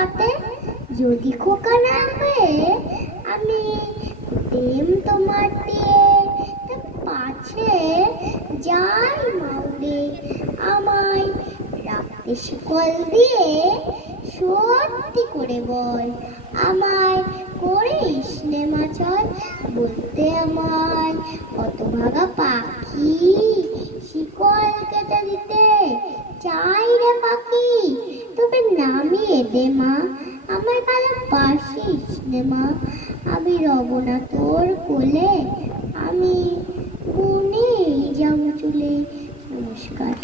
পাতে, যদি খোকা না হয়ে আমি প্রেম তোমার দিয়ে পাছে যাই মাউরে, আমায় রাখতে শিকল দিয়ে সত্যি করে বল, আমায় করিস নে মাচল, বলতে আমায় হতভাগা পাখি, শিকল কেটে দিতে চাই রে পাখি, তবে নামিয়ে দে মা, আমায় ভালোবাসিস নে মা, আমি রব না তোর কোলে, আমি বনে যাব চলে। নমস্কার।